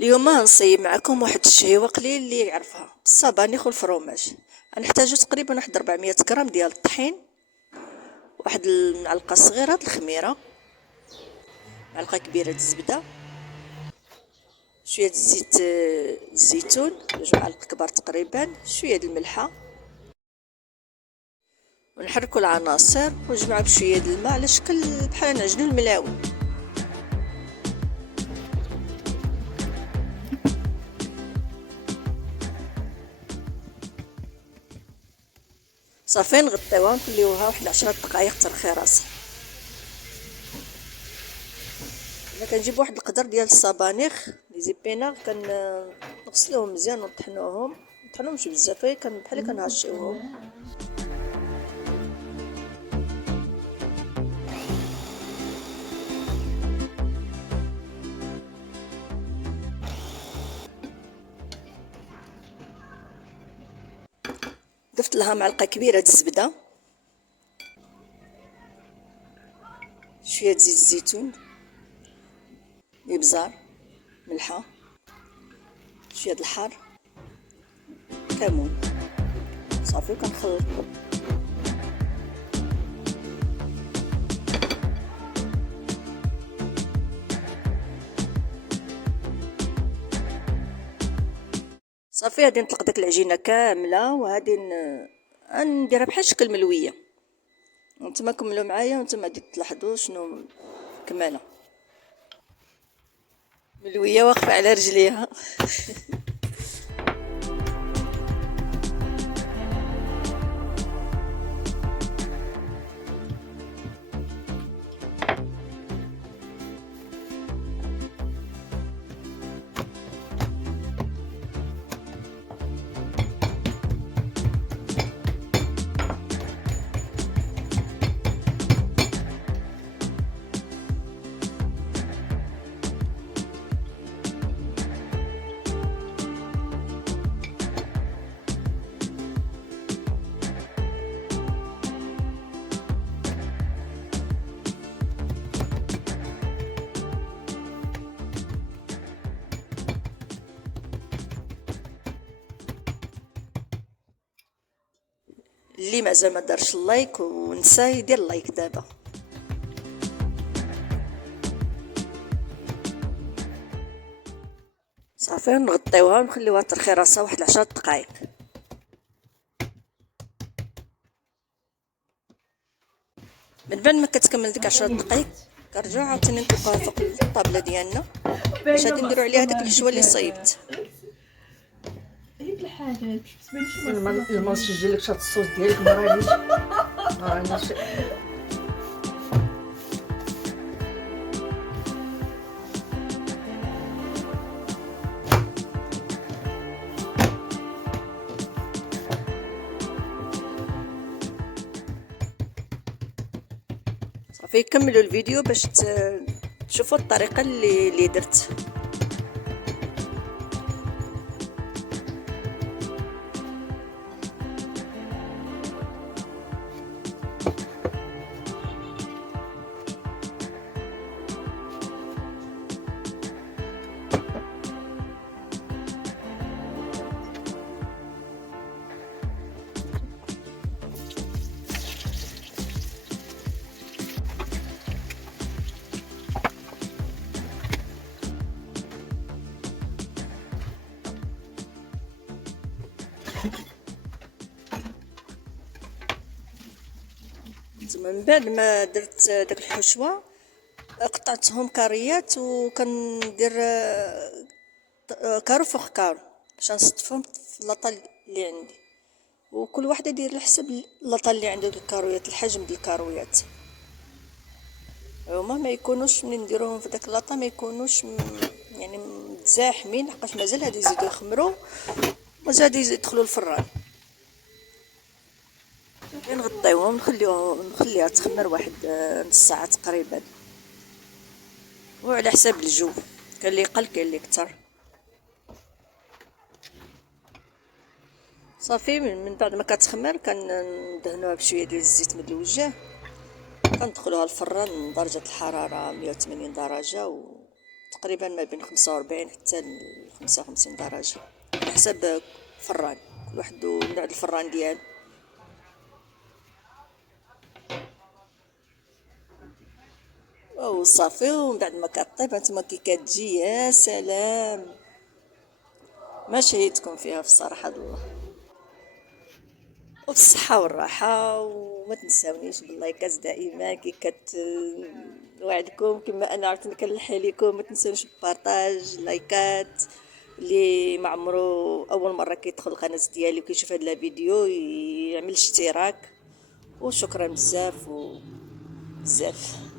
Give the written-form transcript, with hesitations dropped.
اليوم غنصيب معكم واحد الشهيوه قليل اللي يعرفها السبانخ والفرomاج. غنحتاجو تقريبا واحد 400 غرام ديال الطحين، واحد المعلقه صغيره د الخميره، معلقه كبيره د الزبده، شويه د زيت الزيتون، جوج معالق كبار تقريبا، شويه د الملحه، ونحركو العناصر ونجمعو بشويه د الماء على شكل بحال نعجنو الملاوي. صافي نغطيوها ونخليوها واحد 10 دقائق ترخي راسها. انا كنجيب واحد القدر ديال السبانخ لي زيبيناغ، كنغسلوهم مزيان ونطحنوهم، مطحنوهمش بزاف، بحال كنهشيوهم. ضفت لها معلقه كبيره د الزبده، شويه زيت الزيتون، ابزار، ملحه، شويه د الحار، كمون. صافي كنخلط. صافي غادي نطلق داك العجينه كامله، وغادي نديرها بحال شكل ملويه. نتوما كملوا معايا وانتم غادي تلاحظوا شنو كماله ملويه واقفه على رجليها. اللي مازال ما دارش اللايك ونسى يدير اللايك دابا. صافي نغطيوها ونخليوها ترخي راسها واحد 10 دقائق. من بعد ما كتكمل ديك 10 دقائق كنرجعو عاوتاني نطلقوها فوق الطابله ديالنا باش غادي نديرو عليها داك الحشوه اللي صايبت. هيك الحاجات باش لما نسجل لك شات الصوص ديالك ما رانيش صافي كملوا الفيديو باش تشوفوا الطريقه اللي درت. من بعد ما درت داك الحشوه قطعتهم كاريات، وكندير كارو فوق كارو باش نصطفهم في لاطا اللي عندي، وكل واحد يدير على حسب لاطا اللي عنده الكارويات، الحجم ديال الكارويات. هما ما يكونوش منين نديروهم في داك لاطا ما يكونوش يعني متزاحمين، لحقاش مازال هادو يزيدوا يخمروا مازال هادو يدخلوا الفران. نغطيوهم نخليها تخمر واحد نص ساعه تقريبا، وعلى حساب الجو، كاين اللي قل كاين اللي كتر. صافي من بعد ما كتخمر كندهنوها بشويه ديال الزيت من الوجه، كندخلوها الفران درجه الحراره 180 درجه تقريبا ما بين 45 حتى ل 55 درجة على حسب الفران، كل واحد ونوع الفران ديالو. وصافي، ومن بعد ما كطيب هانتوما كي كتجي يا سلام، ما شهيتكم فيها في الصراحة الله. وبالصحة والراحة، وما تنساونيش باللايكات دائما كي وعدكم كما انا عرفت كنلحي لكم، ما تنسونيش بارطاج لايكات. اللي ما عمرو اول مره كيدخل القناه ديالي وكيشوف هذا الفيديو يعمل اشتراك، وشكرا بزاف وبزاف.